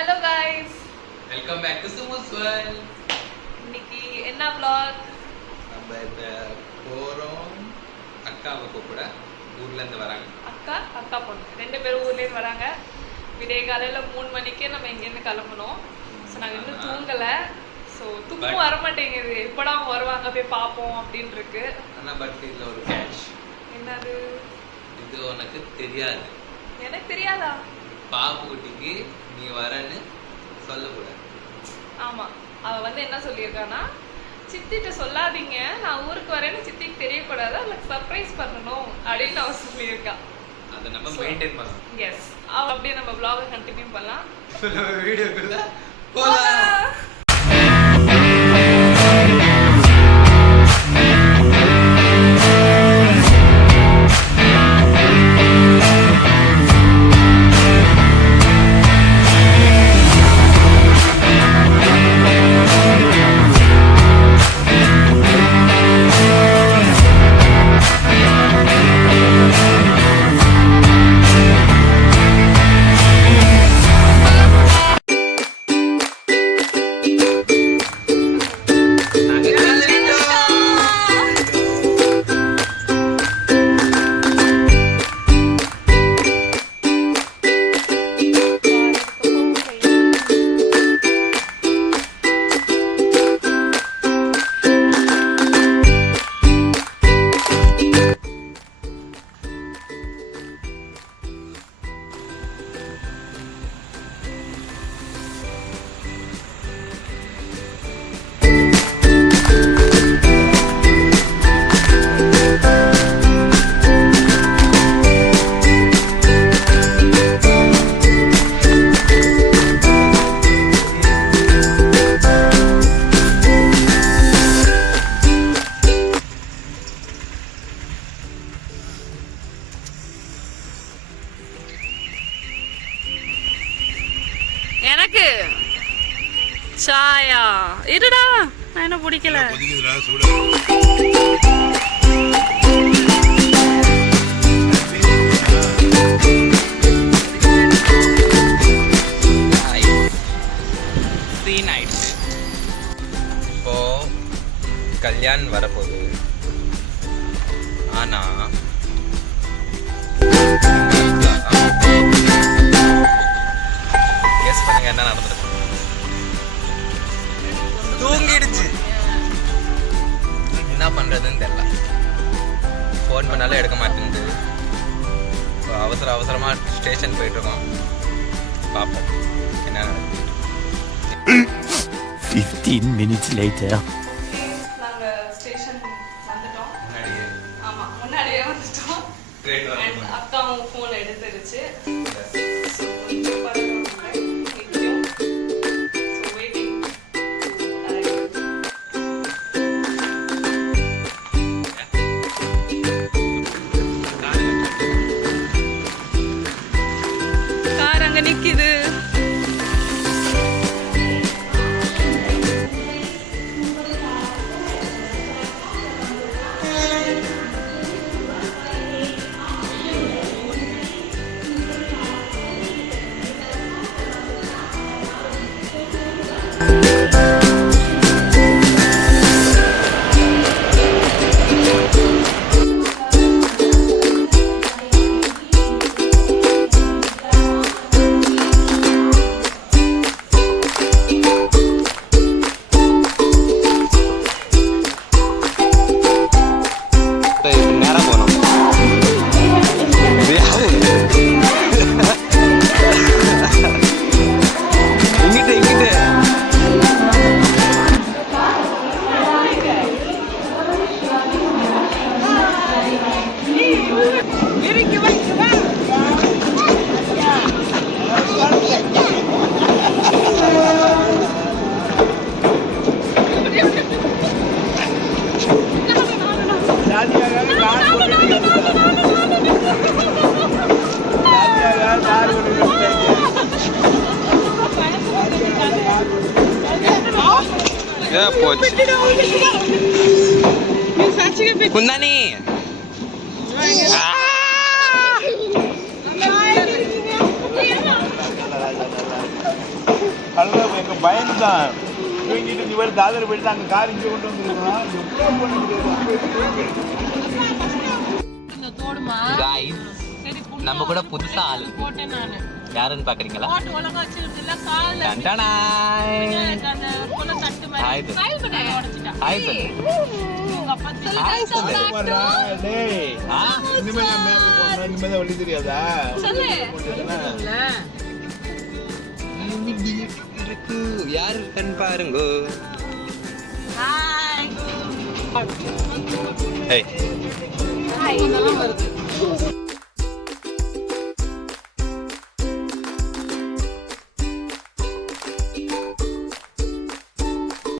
Hello guys. Welcome back to Sumo's World. இன்னைக்கு என்ன vlog? நம்ம இப்ப போறோம் அக்காவை கூப்பிட ஊர்ல இருந்து வராங்க. அக்கா பொண்ணு ரெண்டு பேரும் ஊர்ல இருந்து வராங்க. விடிய காலையில 3 மணிக்கே நம்ம இங்க இருந்து கிளம்பணும். சோ நாங்க இன்னும் தூங்கல. சோ தூக்கம் வர மாட்டேங்குது. எப்படா வருவாங்க போய் பாப்போம் அப்படினு இருக்கு. ஆனா பட் இதுல ஒரு கேட்ச். என்னது? இது உனக்கு தெரியாது. எனக்கு தெரியாதா? பாப்பு குட்டிக்கு நீ வரன்னு சொல்லக்கூடாது. ஆமா, அவ வந்து என்ன சொல்லியிருக்கானா, சித்திட்ட சொல்லாதீங்க நான் ஊருக்கு வரேன்னு சித்திக்கு தெரியக்கூடாது, அவளுக்கு சர்ப்ரைஸ் பண்ணணும் அப்படின்னு அவ சொல்லியிருக்கா. அதை நம்ம மெயின்டைன் பண்ணலாம். எஸ், அவ அப்படியே நம்ம vlog கண்டினியூ பண்ணலாம். நம்ம வீடியோக்குள்ள போலாம். எனக்கு சாயா இருடா, நான் என்ன பிடிக்கல. சீன் ஆயிடுச்சு. இப்போ கல்யாண் வரப்போகுது. ஆனா கெஸ் பண்ணுங்க என்ன நடந்திருக்கு. தூங்கிடுச்சு. என்ன பண்றதுன்னு தெரியல. ஃபோன் பண்ணாலும் எடுக்க மாட்டேங்குது. அவசரமா ஸ்டேஷன் போயிட்டு இருக்கோம். பார்ப்போம் என்ன நடக்குது. 15 minutes later. நாங்க ஸ்டேஷன் வந்துட்டோம். முன்னாடியே ஆமா, முன்னாடியே வந்துட்டோம். ட்ரெயின் And வரணும். அக்காவும் ஃபோன் எடுத்துருச்சு. So, கொஞ்சம் பரவாயில்லை. நிக்கும். So, waiting to arrive. Car அங்க நிக்குது. நேரா போனோம். இங்கிட்டு போச்சு. குந்தானி பயந்துதான் தூங்கிட்டு நீ வேறு தாதர் போயிட்டு அங்கே கார் இங்கே கொண்டு வந்துருக்கலாம் எவ்வளோ இந்த தோடுமா Guys, சரி நம்ம கூட புதுசா ஆளு போட்டேன் நானு யாருன்னு பாக்குறீங்களா போட்டு ஒழுங்கா வச்சிருக்கல கால்ல டண்டனாய். அந்த கொலை தட்டு Hi மாதிரி சொல்லு. உடைச்சிட்டா ஹாய் சொல்லு. உங்க அப்பா ஹாய் சொல்லு. டேய் ஆ? இனிமேல் நான் மேப் போடுறேன் இனிமேல் தான் வழி தெரியாதா சொல்லு இப்படி இருக்கு. யாரு இருக்கான்னு பாருங்க. ஹாய் ஏய் ஹாய் இதெல்லாம் வருது